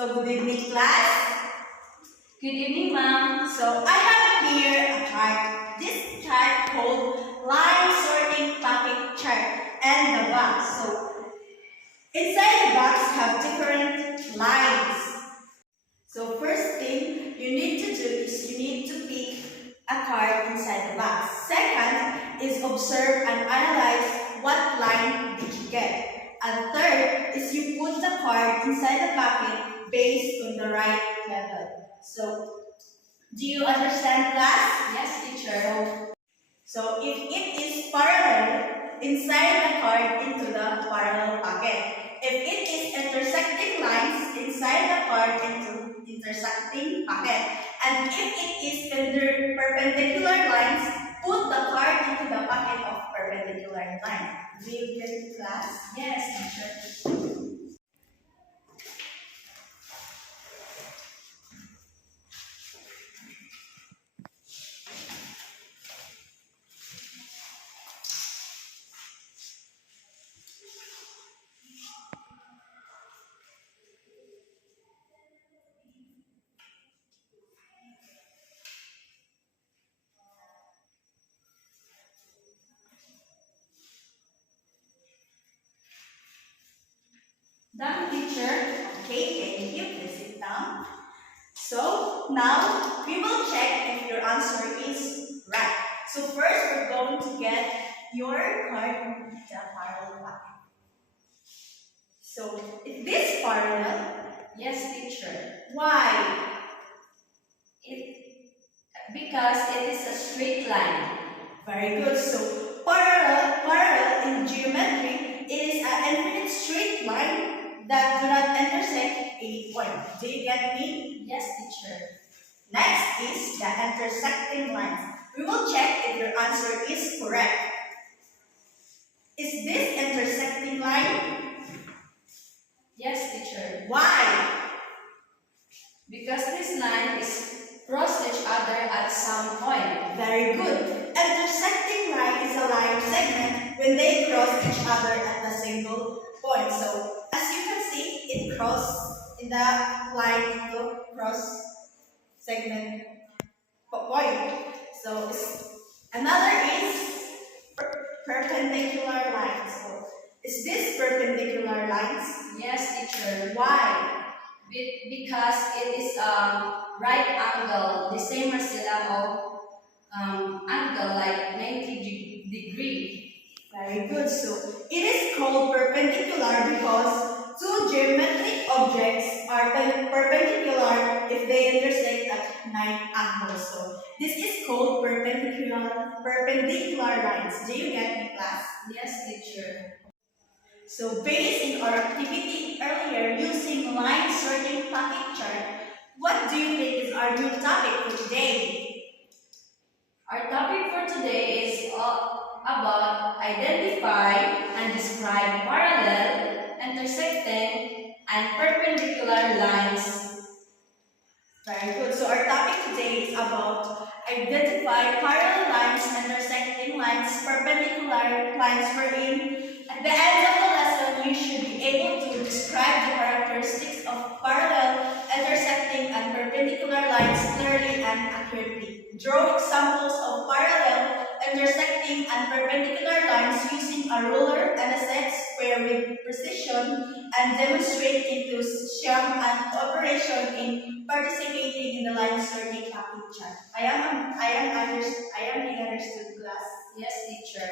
So good evening, class. Good evening, ma'am. So I have here a chart. This chart called line sorting packet chart and the box. So inside the box have different lines. So first thing you need to do is you need to pick a card inside the box. Second is observe and analyze what line did you get. And third is you put the card inside the bucket based on the right level. So, do you understand, class? Yes, teacher. So if it is parallel, inside the card into the parallel bucket. If it is intersecting lines, inside the card into intersecting bucket. And if it is perpendicular lines, put the card into the bucket of perpendicular lines. Do you get it, class? Yes, teacher. Done, teacher. Okay, thank you. Please sit down. So now we will check if your answer is right. So first we're going to get your card into the parallel bucket. So is this parallel? Yes, teacher. Why? Because it is a straight line. Very good. So parallel in geometry, it is an infinite straight line that do not intersect a point. Do you get me? Yes, teacher. Next is the intersecting lines. We will check if your answer is correct. Is this intersecting line? Yes, teacher. Why? Because this line is cross each other at some point. Very good. Intersecting line is a line segment when they cross each other at a single point. So as you can see, it crosses in the line into cross segment point. So another is perpendicular lines. So is this perpendicular lines? Yes, teacher. Why? Because it is a right angle, the same sila of angle like 90 degree. Very good. So it is called perpendicular because two geometric objects are perpendicular if they intersect at 9 angles. So this is called perpendicular lines. Do you get me, class? Yes, teacher. So based on our activity earlier using line sorting packet chart, what do you think is our new topic for today? Our topic for today is about identify and describe parallel, intersecting, and perpendicular lines. Very good. So our topic today is about identify parallel lines, intersecting lines, perpendicular lines wherein at the end of the lesson you should be able to describe the characteristics of parallel, intersecting, and perpendicular lines clearly and accurately. Draw examples of parallel, intersecting, and perpendicular lines using a ruler and a set square with precision and demonstrate enthusiasm and cooperation in participating in the line sorting packet chart. I am being understood, class. Yes, teacher.